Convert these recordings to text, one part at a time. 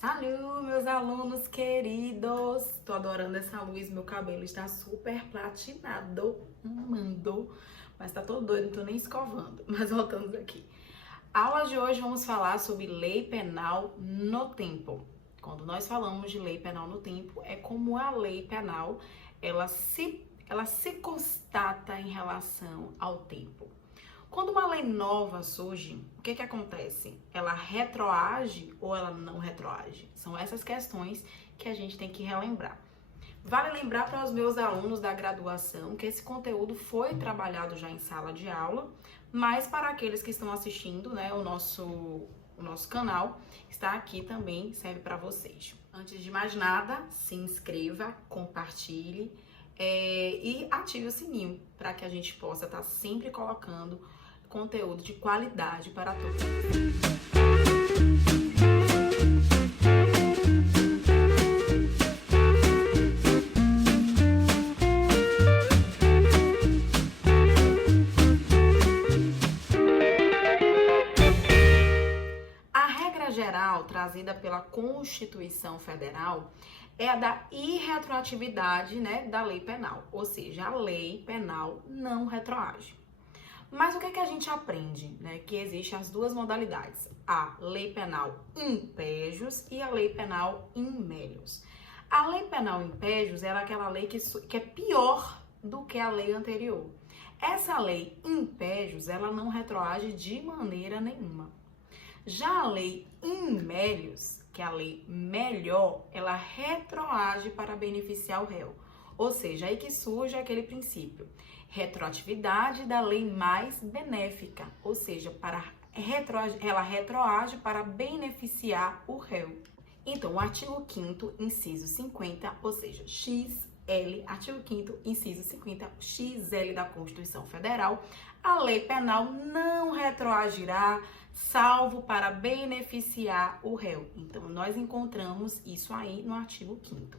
Salut, meus alunos queridos! Tô adorando essa luz, meu cabelo está super platinado, amando, mas tá todo doido, não tô nem escovando. Mas voltamos aqui. A aula de hoje vamos falar sobre lei penal no tempo. Quando nós falamos de lei penal no tempo, é como a lei penal, ela se constata em relação ao tempo. Quando uma lei nova surge, o que acontece? Ela retroage ou ela não retroage? São essas questões que a gente tem que relembrar. Vale lembrar para os meus alunos da graduação que esse conteúdo foi trabalhado já em sala de aula, mas para aqueles que estão assistindo, né, o nosso canal está aqui também, serve para vocês. Antes de mais nada, se inscreva, compartilhe e ative o sininho para que a gente possa estar sempre colocando conteúdo de qualidade para todos. A regra geral trazida pela Constituição Federal é a da irretroatividade, né, da lei penal, ou seja, a lei penal não retroage. Mas o que a gente aprende, né? Que existem as duas modalidades, a lei penal in pejus e a lei penal in melius. A lei penal in pejus é aquela lei que é pior do que a lei anterior. Essa lei in pejus, ela não retroage de maneira nenhuma. Já a lei in melius, que é a lei melhor, ela retroage para beneficiar o réu. Ou seja, aí que surge aquele princípio, retroatividade da lei mais benéfica, ou seja, ela retroage para beneficiar o réu. Então, o artigo 5º, inciso 50, ou seja, XL, artigo 5º, inciso 50, XL da Constituição Federal, a lei penal não retroagirá, salvo para beneficiar o réu. Então, nós encontramos isso aí no artigo 5º.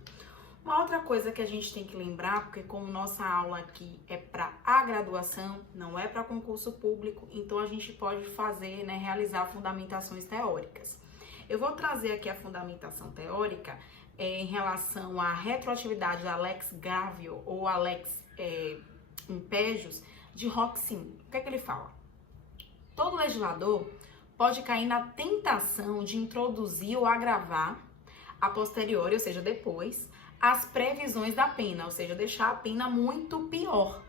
Uma outra coisa que a gente tem que lembrar, porque como nossa aula aqui é para a graduação, não é para concurso público, então a gente pode fazer, né, realizar fundamentações teóricas. Eu vou trazer aqui a fundamentação teórica em relação à retroatividade da Lex Gravio ou a Lex Impégios de Roxin. O que ele fala? Todo legislador pode cair na tentação de introduzir ou agravar a posteriori, ou seja, depois, as previsões da pena, ou seja, deixar a pena muito pior,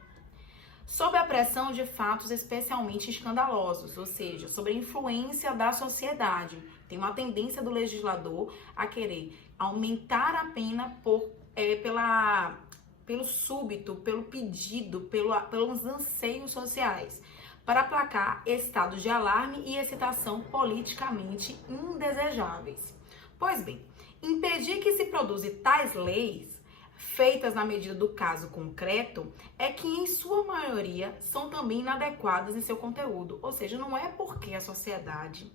sob a pressão de fatos especialmente escandalosos, ou seja, sob a influência da sociedade. Tem uma tendência do legislador a querer aumentar a pena pelo súbito, pelo pedido, pelos anseios sociais, para aplacar estados de alarme e excitação politicamente indesejáveis. Pois bem, impedir que se produzam tais leis, feitas na medida do caso concreto, é que, em sua maioria, são também inadequadas em seu conteúdo. Ou seja, não é porque a sociedade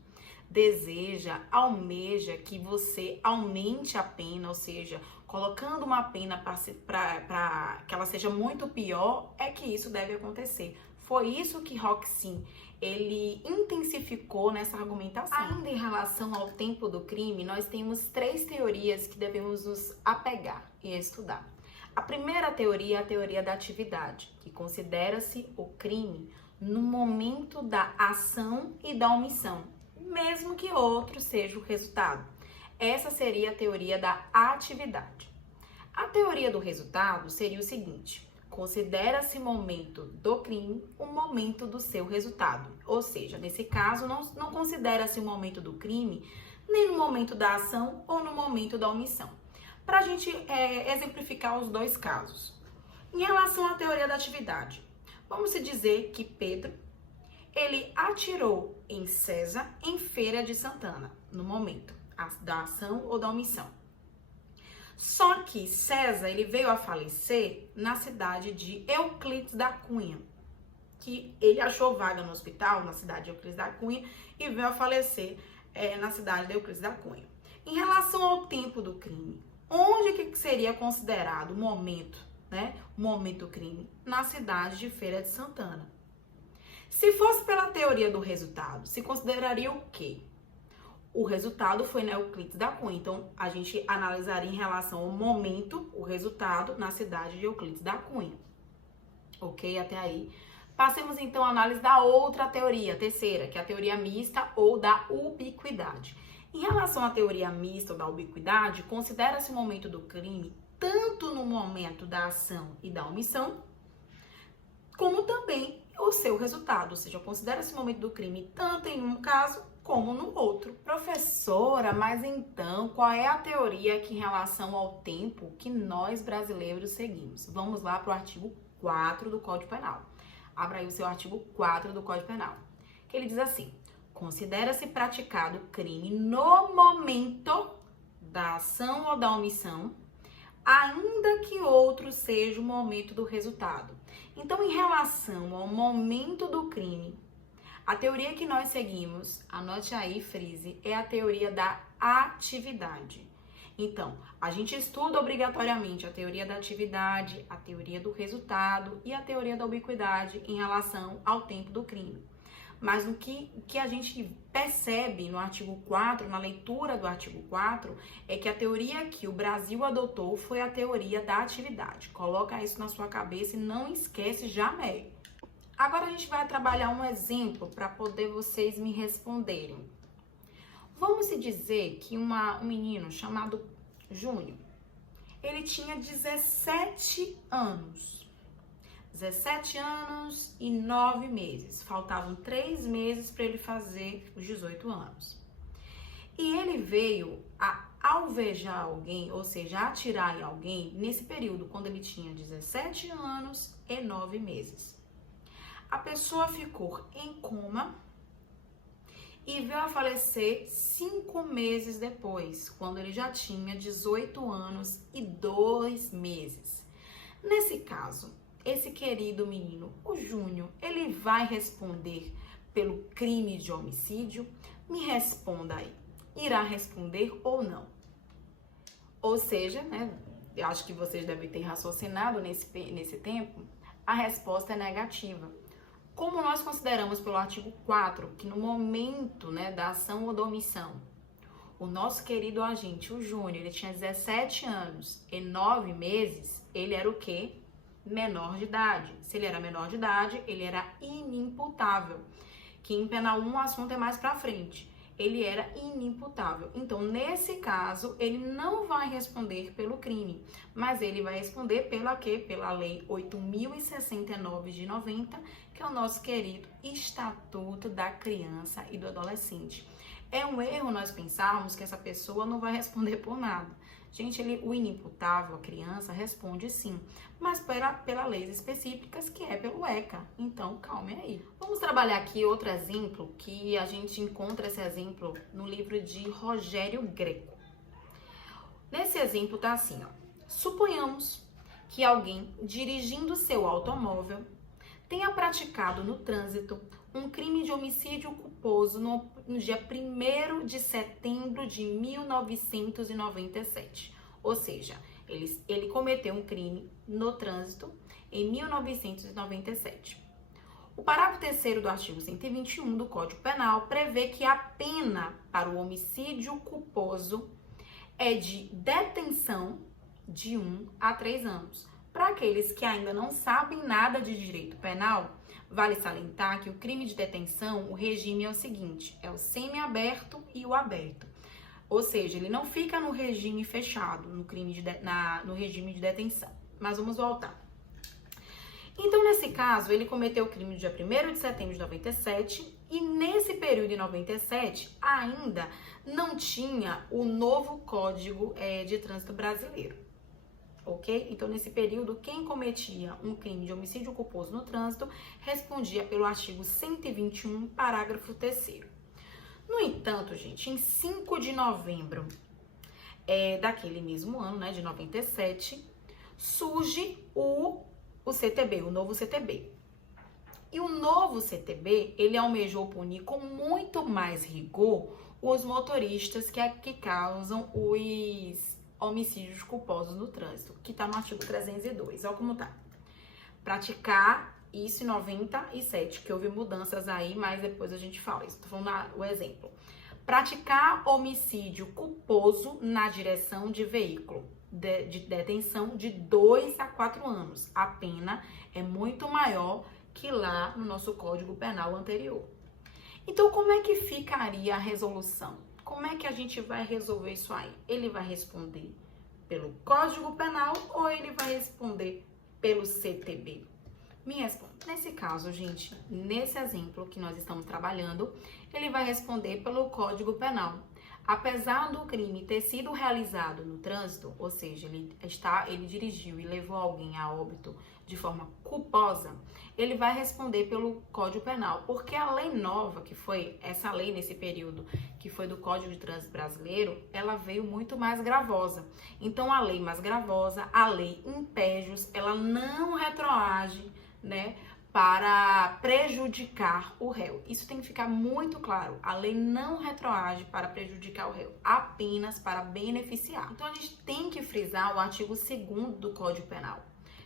deseja, almeja que você aumente a pena, ou seja, colocando uma pena para que ela seja muito pior, é que isso deve acontecer. Foi isso que Roxin ele intensificou nessa argumentação. Ainda em relação ao tempo do crime, nós temos 3 teorias que devemos nos apegar e estudar. A primeira teoria é a teoria da atividade, que considera-se o crime no momento da ação e da omissão, mesmo que outro seja o resultado. Essa seria a teoria da atividade. A teoria do resultado seria o seguinte: considera-se momento do crime o momento do seu resultado. Ou seja, nesse caso, não considera-se o momento do crime nem no momento da ação ou no momento da omissão. Para a gente exemplificar os dois casos. Em relação à teoria da atividade, vamos dizer que Pedro, ele atirou em César em Feira de Santana, no momento da ação ou da omissão. Só que César, ele veio a falecer na cidade de Euclides da Cunha, que ele achou vaga no hospital na cidade de Euclides da Cunha e veio a falecer na cidade de Euclides da Cunha. Em relação ao tempo do crime, onde que seria considerado o momento, né, o momento do crime? Na cidade de Feira de Santana. Se fosse pela teoria do resultado, se consideraria o quê? O resultado foi na Euclides da Cunha. Então, a gente analisaria em relação ao momento, o resultado na cidade de Euclides da Cunha. Ok? Até aí. Passemos, então, à análise da outra teoria, a terceira, que é a teoria mista ou da ubiquidade. Em relação à teoria mista ou da ubiquidade, considera-se o momento do crime tanto no momento da ação e da omissão, como também o seu resultado, ou seja, considera-se o momento do crime tanto em um caso como no outro. Professora, mas então, qual é a teoria que em relação ao tempo que nós brasileiros seguimos? Vamos lá para o artigo 4 do Código Penal. Abra aí o seu artigo 4 do Código Penal, que ele diz assim: considera-se praticado crime no momento da ação ou da omissão, ainda que outro seja o momento do resultado. Então, em relação ao momento do crime, a teoria que nós seguimos, anote aí, frise, é a teoria da atividade. Então, a gente estuda obrigatoriamente a teoria da atividade, a teoria do resultado e a teoria da ubiquidade em relação ao tempo do crime. Mas o que a gente percebe no artigo 4, na leitura do artigo 4, é que a teoria que o Brasil adotou foi a teoria da atividade. Coloca isso na sua cabeça e não esquece jamais. Agora a gente vai trabalhar um exemplo para poder vocês me responderem. Vamos se dizer que um menino chamado Júnior, ele tinha 17 anos. 17 anos e 9 meses. Faltavam 3 meses para ele fazer os 18 anos. E ele veio a alvejar alguém, ou seja, atirar em alguém, nesse período, quando ele tinha 17 anos e 9 meses. A pessoa ficou em coma e veio a falecer 5 meses depois, quando ele já tinha 18 anos e 2 meses. Nesse caso, esse querido menino, o Júnior, ele vai responder pelo crime de homicídio? Me responda aí. Irá responder ou não? Ou seja, né, eu acho que vocês devem ter raciocinado nesse tempo, a resposta é negativa. Como nós consideramos pelo artigo 4, que no momento, né, da ação ou da omissão, o nosso querido agente, o Júnior, ele tinha 17 anos e 9 meses, ele era o quê? Menor de idade. Se ele era menor de idade, ele era inimputável. Que em penal 1 o assunto é mais pra frente. Ele era inimputável. Então, nesse caso, ele não vai responder pelo crime, mas ele vai responder pela quê? Pela Lei 8.069 de 90, que é o nosso querido Estatuto da Criança e do Adolescente. É um erro nós pensarmos que essa pessoa não vai responder por nada. Gente, o inimputável, a criança, responde sim, mas pela leis específicas, que é pelo ECA. Então, calme aí. Vamos trabalhar aqui outro exemplo, que a gente encontra esse exemplo no livro de Rogério Greco. Nesse exemplo tá assim, ó. Suponhamos que alguém, dirigindo seu automóvel, tenha praticado no trânsito um crime de homicídio culposo no dia 1º de setembro de 1997. Ou seja, ele cometeu um crime no trânsito em 1997. O parágrafo 3º do artigo 121 do Código Penal prevê que a pena para o homicídio culposo é de detenção de 1 a 3 anos. Para aqueles que ainda não sabem nada de direito penal, vale salientar que o crime de detenção, o regime é o seguinte, é o semiaberto e o aberto. Ou seja, ele não fica no regime fechado, no regime de detenção. Mas vamos voltar. Então, nesse caso, ele cometeu o crime no dia 1º de setembro de 97 e nesse período de 97 ainda não tinha o novo Código de Trânsito Brasileiro. Ok? Então, nesse período, quem cometia um crime de homicídio culposo no trânsito respondia pelo artigo 121, parágrafo 3º. No entanto, gente, em 5 de novembro daquele mesmo ano, né, de 97, surge o CTB, o novo CTB. E o novo CTB, ele almejou punir com muito mais rigor os motoristas que causam os homicídios culposos no trânsito, que está no artigo 302. Olha como tá. Praticar isso em 97, que houve mudanças aí, mas depois a gente fala isso. Tô falando o exemplo. Praticar homicídio culposo na direção de veículo, de detenção de 2 a 4 anos. A pena é muito maior que lá no nosso Código Penal anterior. Então, como é que ficaria a resolução? Como é que a gente vai resolver isso aí? Ele vai responder pelo Código Penal ou ele vai responder pelo CTB? Me responda. Nesse caso, gente, nesse exemplo que nós estamos trabalhando, ele vai responder pelo Código Penal. Apesar do crime ter sido realizado no trânsito, ou seja, ele dirigiu e levou alguém a óbito de forma culposa, ele vai responder pelo Código Penal, porque a lei nova, que foi essa lei nesse período, que foi do Código de Trânsito Brasileiro, ela veio muito mais gravosa. Então, a lei mais gravosa, a lei impédios, ela não retroage, né, para prejudicar o réu. Isso tem que ficar muito claro. A lei não retroage para prejudicar o réu, apenas para beneficiar. Então, a gente tem que frisar o artigo 2º do Código Penal,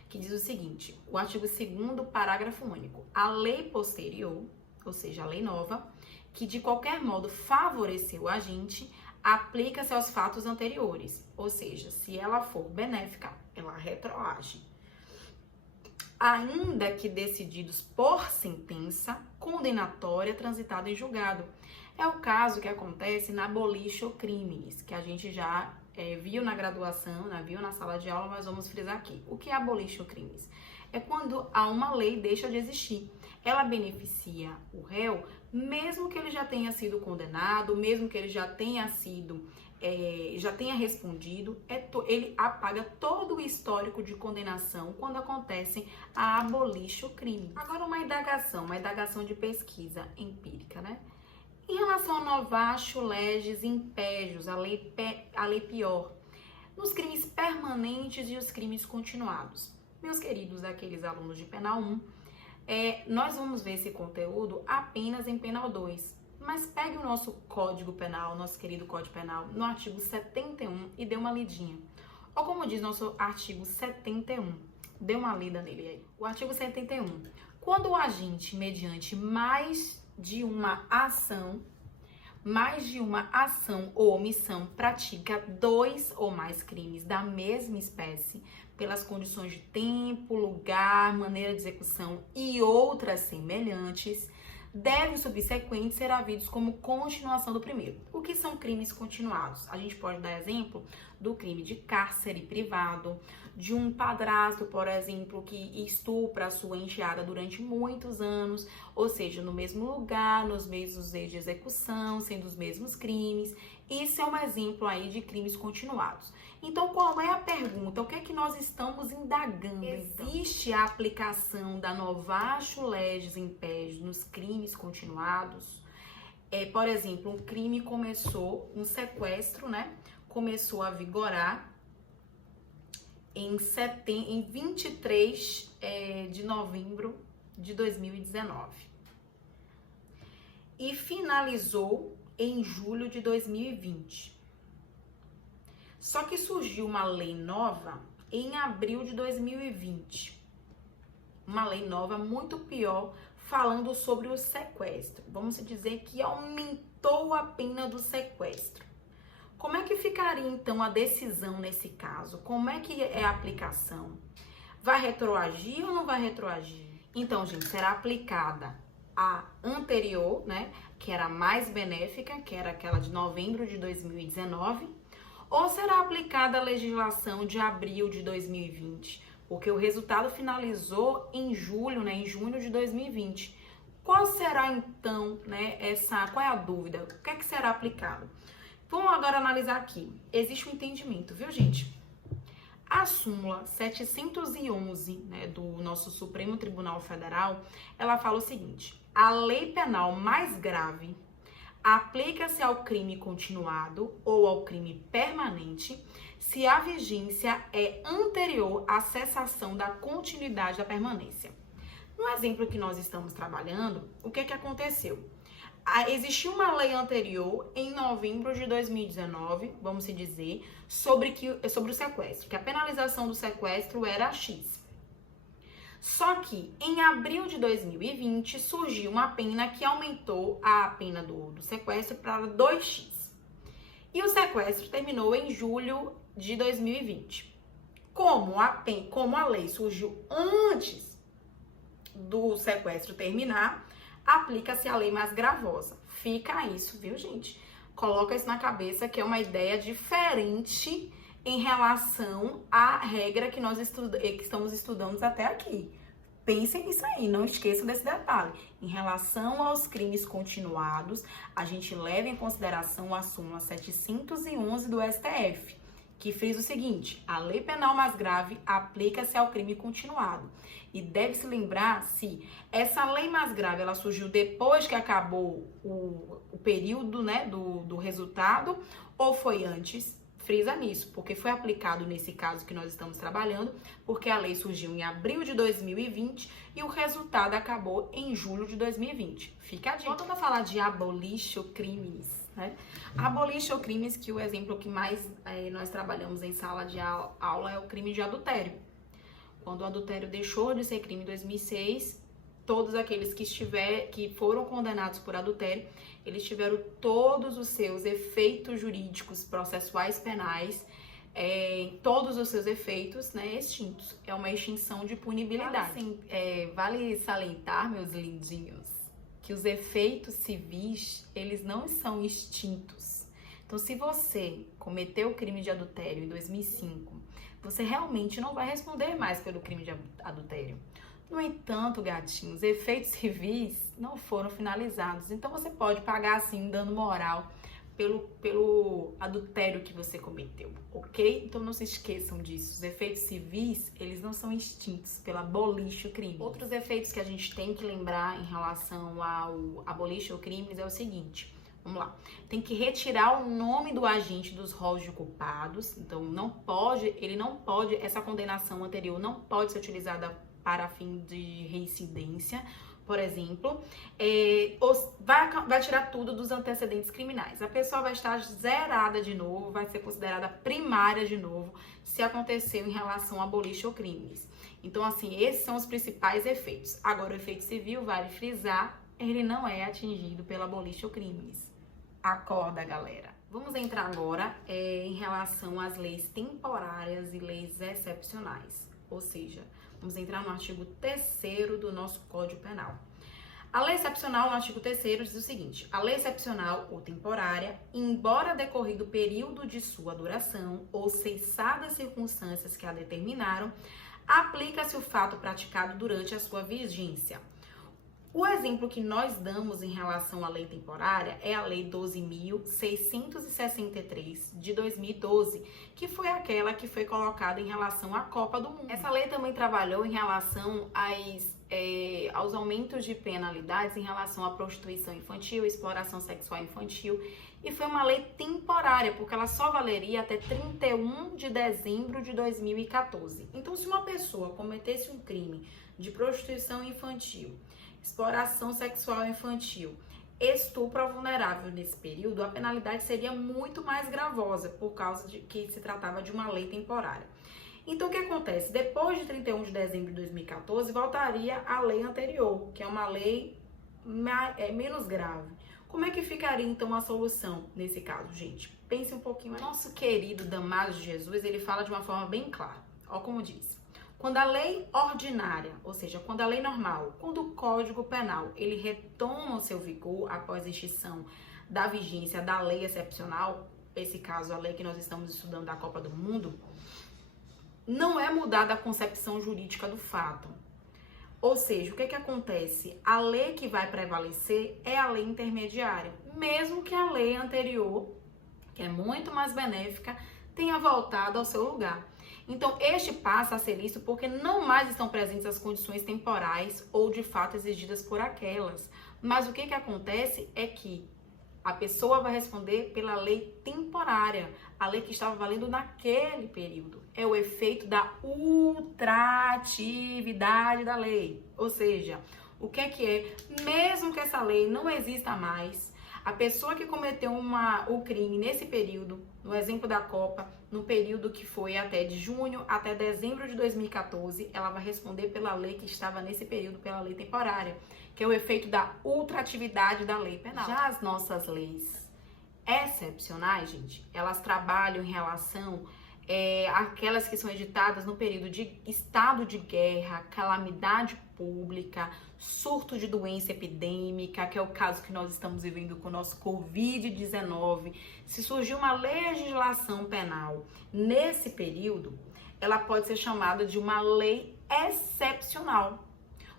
que diz o seguinte, o artigo 2º, parágrafo único. A lei posterior, ou seja, a lei nova, que de qualquer modo favoreceu o agente, aplica-se aos fatos anteriores. Ou seja, se ela for benéfica, ela retroage. Ainda que decididos por sentença condenatória transitada em julgado. É o caso que acontece na abolition crimes, que a gente já viu na graduação, viu na sala de aula, mas vamos frisar aqui. O que é abolition crimes? É quando uma lei deixa de existir. Ela beneficia o réu, mesmo que ele já tenha sido condenado, mesmo que ele já tenha sido já tenha respondido, ele apaga todo o histórico de condenação quando acontece a abolition crime. Agora uma indagação de pesquisa empírica, né? Em relação ao novatio legis impédios, a lei pior, nos crimes permanentes e os crimes continuados. Meus queridos, aqueles alunos de Penal 1, nós vamos ver esse conteúdo apenas em Penal 2. Mas pegue o nosso Código Penal, nosso querido Código Penal, no artigo 71 e dê uma lidinha. Ou como diz nosso artigo 71, dê uma lida nele aí. O artigo 71. Quando o agente, mediante mais de uma ação ou omissão, pratica 2 ou mais crimes da mesma espécie, pelas condições de tempo, lugar, maneira de execução e outras semelhantes, devem subsequentes ser havidos como continuação do primeiro. O que são crimes continuados? A gente pode dar exemplo do crime de cárcere privado, de um padrasto, por exemplo, que estupra a sua enteada durante muitos anos, ou seja, no mesmo lugar, nos mesmos meios de execução, sendo os mesmos crimes. Isso é um exemplo aí de crimes continuados. Então, qual é a pergunta? O que é que nós estamos indagando? Existe a aplicação da novatio legis impédios nos crimes continuados? Por exemplo, um sequestro, né? Começou a vigorar em 23 de novembro de 2019 e finalizou em julho de 2020. Só que surgiu uma lei nova em abril de 2020. Uma lei nova muito pior, falando sobre o sequestro. Vamos dizer que aumentou a pena do sequestro. Como é que ficaria, então, a decisão nesse caso? Como é que é a aplicação? Vai retroagir ou não vai retroagir? Então, gente, será aplicada a anterior, né? Que era a mais benéfica, que era aquela de novembro de 2019, ou será aplicada a legislação de abril de 2020? Porque o resultado finalizou em julho, né? Em junho de 2020. Qual será, então, né? Qual é a dúvida? O que é que será aplicado? Vamos agora analisar aqui. Existe um entendimento, viu, gente? A súmula 711, né, do nosso Supremo Tribunal Federal, ela fala o seguinte: a lei penal mais grave aplica-se ao crime continuado ou ao crime permanente se a vigência é anterior à cessação da continuidade da permanência. No exemplo que nós estamos trabalhando, o que é que aconteceu? Existiu uma lei anterior, em novembro de 2019, vamos dizer, sobre o sequestro, que a penalização do sequestro era X. Só que em abril de 2020 surgiu uma pena que aumentou a pena do sequestro para 2x. E o sequestro terminou em julho de 2020. Como a lei surgiu antes do sequestro terminar, aplica-se a lei mais gravosa. Fica isso, viu, gente? Coloca isso na cabeça, que é uma ideia diferente em relação à regra que nós estamos estudando até aqui. Pensem nisso aí, não esqueçam desse detalhe. Em relação aos crimes continuados, a gente leva em consideração a súmula 711 do STF, que fez o seguinte: a lei penal mais grave aplica-se ao crime continuado. E deve-se lembrar se essa lei mais grave ela surgiu depois que acabou o período, né, do resultado, ou foi antes. Frisa nisso, porque foi aplicado nesse caso que nós estamos trabalhando, porque a lei surgiu em abril de 2020 e o resultado acabou em julho de 2020. Fica a dica. Voltando a falar de abolition crimes, né? Abolition crimes, que o exemplo que mais nós trabalhamos em sala de aula é o crime de adultério. Quando o adultério deixou de ser crime em 2006, todos aqueles que foram condenados por adultério, eles tiveram todos os seus efeitos jurídicos, processuais, penais, todos os seus efeitos, né, extintos. É uma extinção de punibilidade. Vale salientar, meus lindinhos, que os efeitos civis, eles não são extintos. Então, se você cometeu o crime de adultério em 2005, você realmente não vai responder mais pelo crime de adultério. No entanto, gatinhos, efeitos civis não foram finalizados. Então, você pode pagar, assim, um dano moral pelo adultério que você cometeu, ok? Então, não se esqueçam disso. Os efeitos civis, eles não são extintos pelo abolition crime. Outros efeitos que a gente tem que lembrar em relação ao abolition crimes é o seguinte. Vamos lá. Tem que retirar o nome do agente dos rolos de culpados. Então, essa condenação anterior não pode ser utilizada para fim de reincidência, por exemplo, vai tirar tudo dos antecedentes criminais. A pessoa vai estar zerada de novo, vai ser considerada primária de novo, se aconteceu em relação a abolition crimes. Então, assim, esses são os principais efeitos. Agora, o efeito civil, vale frisar, ele não é atingido pela abolition crimes. Acorda, galera. Vamos entrar agora em relação às leis temporárias e leis excepcionais, ou seja, vamos entrar no artigo 3º do nosso Código Penal. A lei excepcional, no artigo 3º, diz o seguinte: a lei excepcional ou temporária, embora decorrido o período de sua duração ou cessadas circunstâncias que a determinaram, aplica-se o fato praticado durante a sua vigência. O exemplo que nós damos em relação à lei temporária é a Lei 12.663 de 2012, que foi aquela que foi colocada em relação à Copa do Mundo. Essa lei também trabalhou em relação aos aumentos de penalidades em relação à prostituição infantil, exploração sexual infantil, e foi uma lei temporária, porque ela só valeria até 31 de dezembro de 2014. Então, se uma pessoa cometesse um crime de prostituição infantil, exploração sexual infantil, estupro vulnerável nesse período, a penalidade seria muito mais gravosa, por causa de que se tratava de uma lei temporária. Então, o que acontece? Depois de 31 de dezembro de 2014, voltaria à lei anterior, que é uma lei menos grave. Como é que ficaria, então, a solução nesse caso, gente? Pense um pouquinho aí. Nosso querido Damaso de Jesus, ele fala de uma forma bem clara. Ó como diz. Quando a lei ordinária, ou seja, quando a lei normal, quando o Código Penal, ele retoma o seu vigor após a extinção da vigência da lei excepcional, esse caso, a lei que nós estamos estudando da Copa do Mundo, não é mudada a concepção jurídica do fato. Ou seja, o que acontece? A lei que vai prevalecer é a lei intermediária, mesmo que a lei anterior, que é muito mais benéfica, tenha voltado ao seu lugar. Então, este passa a ser isso porque não mais estão presentes as condições temporais ou de fato exigidas por aquelas. Mas o que acontece é que a pessoa vai responder pela lei temporária, a lei que estava valendo naquele período. É o efeito da ultratividade da lei. Ou seja, o que é? Mesmo que essa lei não exista mais, A pessoa que cometeu o crime nesse período, no exemplo da Copa, no período que foi até de junho até dezembro de 2014, ela vai responder pela lei que estava nesse período, pela lei temporária, que é o efeito da ultratividade da lei penal. Já as nossas leis excepcionais, gente, elas trabalham em relação aquelas que são editadas no período de estado de guerra, calamidade pública, surto de doença epidêmica, que é o caso que nós estamos vivendo com o nosso Covid-19. Se surgir uma legislação penal nesse período, ela pode ser chamada de uma lei excepcional,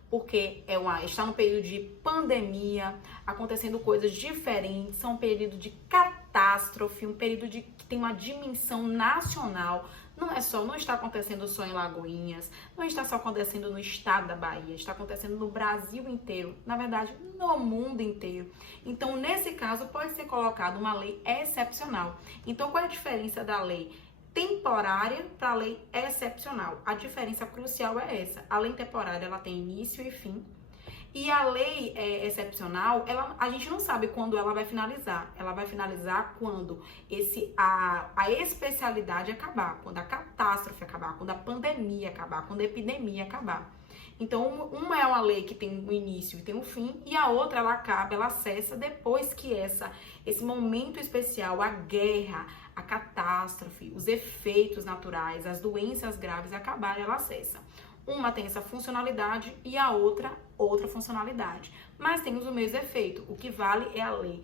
porque está no período de pandemia, acontecendo coisas diferentes, são um período de catástrofe, um período que tem uma dimensão nacional. Não está acontecendo só em Lagoinhas, não está só acontecendo no estado da Bahia, está acontecendo no Brasil inteiro, na verdade, no mundo inteiro. Então, nesse caso, pode ser colocada uma lei excepcional. Então, qual é a diferença da lei temporária para a lei excepcional? A diferença crucial é essa. A lei temporária, ela tem início e fim. E a lei excepcional, a gente não sabe quando ela vai finalizar. Ela vai finalizar quando a especialidade acabar, quando a catástrofe acabar, quando a pandemia acabar, quando a epidemia acabar. Então, uma é uma lei que tem um início e tem um fim, e a outra, ela cessa depois que esse momento especial, a guerra, a catástrofe, os efeitos naturais, as doenças graves acabarem, ela cessa. Uma tem essa funcionalidade e a outra funcionalidade. Mas tem os mesmos efeitos. O que vale é a lei.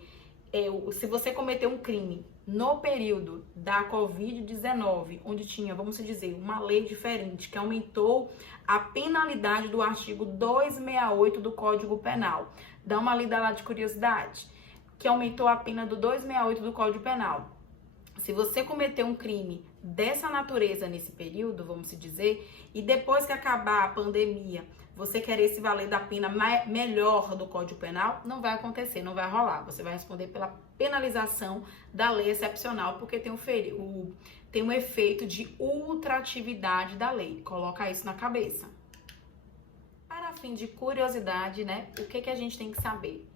Se você cometeu um crime no período da Covid-19, onde tinha, vamos dizer, uma lei diferente que aumentou a penalidade do artigo 268 do Código Penal. Dá uma lida lá de curiosidade. Que aumentou a pena do 268 do Código Penal. Se você cometeu um crime dessa natureza nesse período, vamos dizer, e depois que acabar a pandemia, você querer se valer da pena melhor do Código Penal, não vai acontecer, não vai rolar. Você vai responder pela penalização da lei excepcional, porque tem um efeito de ultratividade da lei. Coloca isso na cabeça. Para fim de curiosidade, né? O que a gente tem que saber?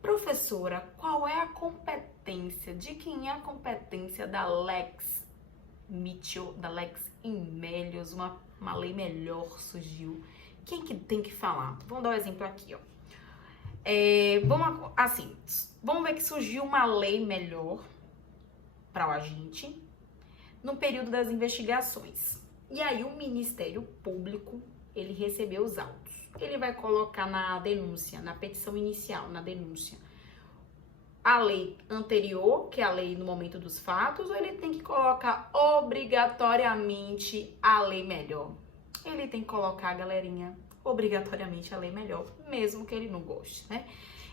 Professora, qual é a competência? De quem é a competência da Lex Mitchell, da Lex Immelius? Uma lei melhor surgiu. Quem que tem que falar? Vamos dar um exemplo aqui, ó. Vamos ver que surgiu uma lei melhor para o agente no período das investigações. E aí o Ministério Público, ele recebeu os autos. Ele vai colocar na denúncia, na petição inicial, na denúncia, a lei anterior, que é a lei no momento dos fatos, ou ele tem que colocar obrigatoriamente a lei melhor? Ele tem que colocar, galerinha, obrigatoriamente a lei melhor, mesmo que ele não goste, né?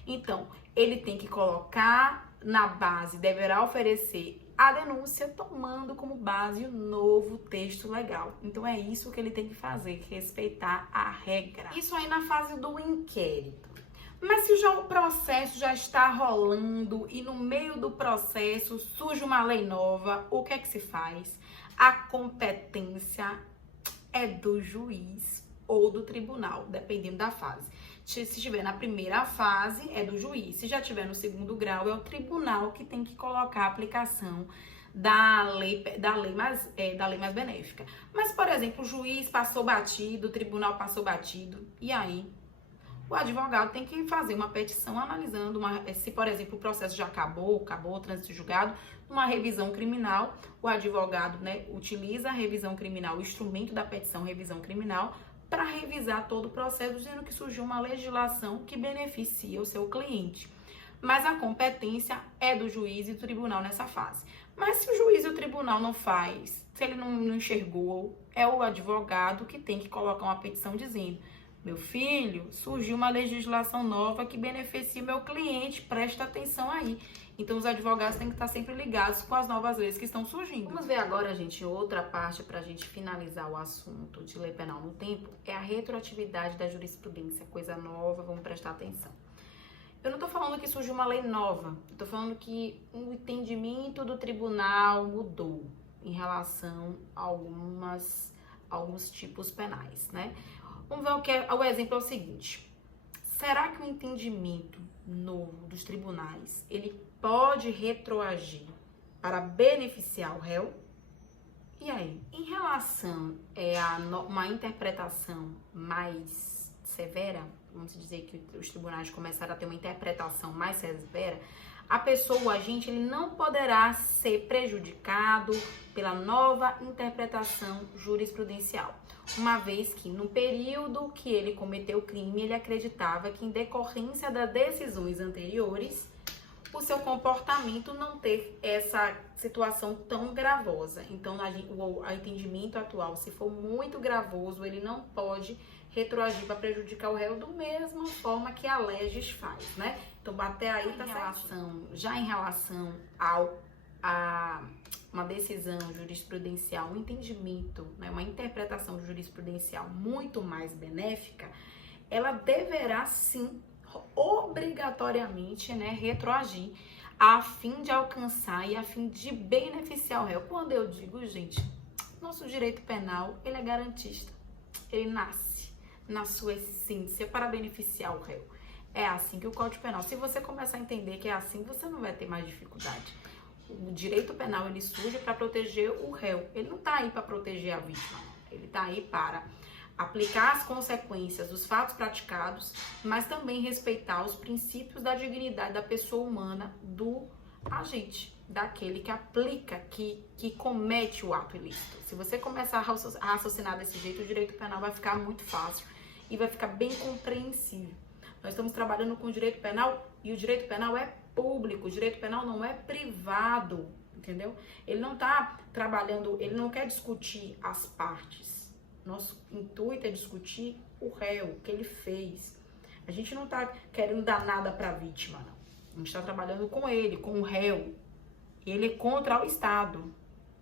Então, ele tem que colocar na base, deverá oferecer a denúncia tomando como base o novo texto legal. Então, é isso que ele tem que fazer, respeitar a regra. Isso aí na fase do inquérito. Mas se o processo já está rolando e no meio do processo surge uma lei nova, o que é que se faz? A competência é do juiz ou do tribunal, dependendo da fase. Se estiver na primeira fase, é do juiz. Se já estiver no segundo grau, é o tribunal que tem que colocar a aplicação da lei mais benéfica. Mas, por exemplo, o juiz passou batido, o tribunal passou batido, e aí o advogado tem que fazer uma petição analisando, se, por exemplo, o processo já acabou o trânsito julgado, uma revisão criminal, o advogado, né, utiliza a revisão criminal, o instrumento da petição revisão criminal, para revisar todo o processo, dizendo que surgiu uma legislação que beneficia o seu cliente. Mas a competência é do juiz e do tribunal nessa fase. Mas se o juiz e o tribunal não faz, se ele não enxergou, é o advogado que tem que colocar uma petição dizendo: meu filho, surgiu uma legislação nova que beneficia o meu cliente, presta atenção aí. Então, os advogados têm que estar sempre ligados com as novas leis que estão surgindo. Vamos ver agora, gente, outra parte para a gente finalizar o assunto de lei penal no tempo, é a retroatividade da jurisprudência, coisa nova, vamos prestar atenção. Eu não estou falando que surgiu uma lei nova, estou falando que o entendimento do tribunal mudou em relação a alguns tipos penais, né? Vamos ver o exemplo é o seguinte: será que o entendimento novo dos tribunais, ele pode retroagir para beneficiar o réu? E aí, em relação a uma interpretação mais severa, vamos dizer que os tribunais começaram a ter uma interpretação mais severa, a pessoa, o agente, ele não poderá ser prejudicado pela nova interpretação jurisprudencial, uma vez que no período que ele cometeu o crime, ele acreditava que em decorrência das decisões anteriores, o seu comportamento não ter essa situação tão gravosa. Então, o entendimento atual, se for muito gravoso, ele não pode retroagir para prejudicar o réu da mesma forma que a Legis faz, né? Então, até aí tá certinho. Já em relação a uma decisão jurisprudencial, um entendimento, né, uma interpretação jurisprudencial muito mais benéfica, ela deverá sim obrigatoriamente, né, retroagir a fim de alcançar e a fim de beneficiar o réu. Quando eu digo, gente, nosso direito penal, ele é garantista. Ele nasce na sua essência para beneficiar o réu. É assim que o Código Penal, se você começar a entender que é assim, você não vai ter mais dificuldade. O direito penal, ele surge para proteger o réu. Ele não está aí para proteger a vítima. Ele está aí para aplicar as consequências dos fatos praticados, mas também respeitar os princípios da dignidade da pessoa humana do agente, daquele que aplica, que comete o ato ilícito. Se você começar a raciocinar desse jeito, o direito penal vai ficar muito fácil e vai ficar bem compreensível. Nós estamos trabalhando com o direito penal e o direito penal é público, o direito penal não é privado, entendeu? Ele não está trabalhando, ele não quer discutir as partes. Nosso intuito é discutir o réu, o que ele fez. A gente não está querendo dar nada para a vítima, não. A gente está trabalhando com ele, com o réu. Ele é contra o Estado.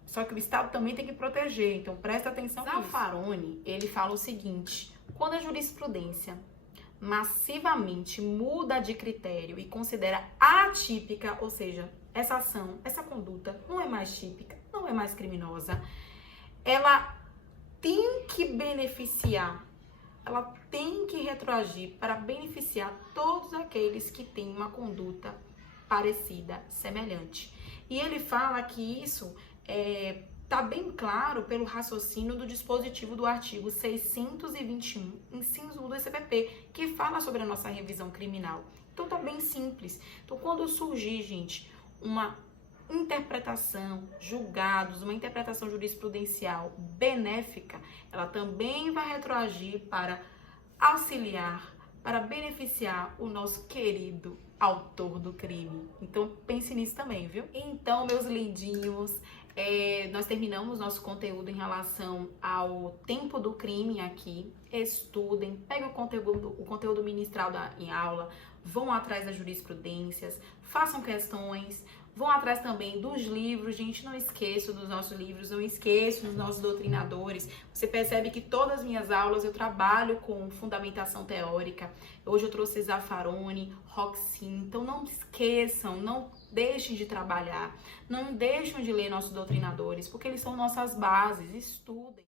Só que o Estado também tem que proteger, então presta atenção nisso. Zaffaroni, ele fala o seguinte: quando a jurisprudência massivamente muda de critério e considera atípica, ou seja, essa ação, essa conduta não é mais típica, não é mais criminosa, ela tem que beneficiar, ela tem que retroagir para beneficiar todos aqueles que têm uma conduta parecida, semelhante. E ele fala que isso está bem claro pelo raciocínio do dispositivo do artigo 621, inciso 1 do CPP, que fala sobre a nossa revisão criminal. Então tá bem simples. Então quando surgir, gente, uma interpretação, julgados, uma interpretação jurisprudencial benéfica, ela também vai retroagir para auxiliar, para beneficiar o nosso querido autor do crime. Então pense nisso também, viu? Então, meus lindinhos, nós terminamos nosso conteúdo em relação ao tempo do crime aqui. Estudem, peguem o conteúdo ministrado em aula, vão atrás das jurisprudências, façam questões, vão atrás também dos livros. Gente, não esqueça dos nossos livros, não esqueça dos nossos doutrinadores. Você percebe que todas as minhas aulas eu trabalho com fundamentação teórica. Hoje eu trouxe Zaffaroni, Roxin. Então não esqueçam, não deixem de trabalhar, não deixem de ler nossos doutrinadores, porque eles são nossas bases. Estudem.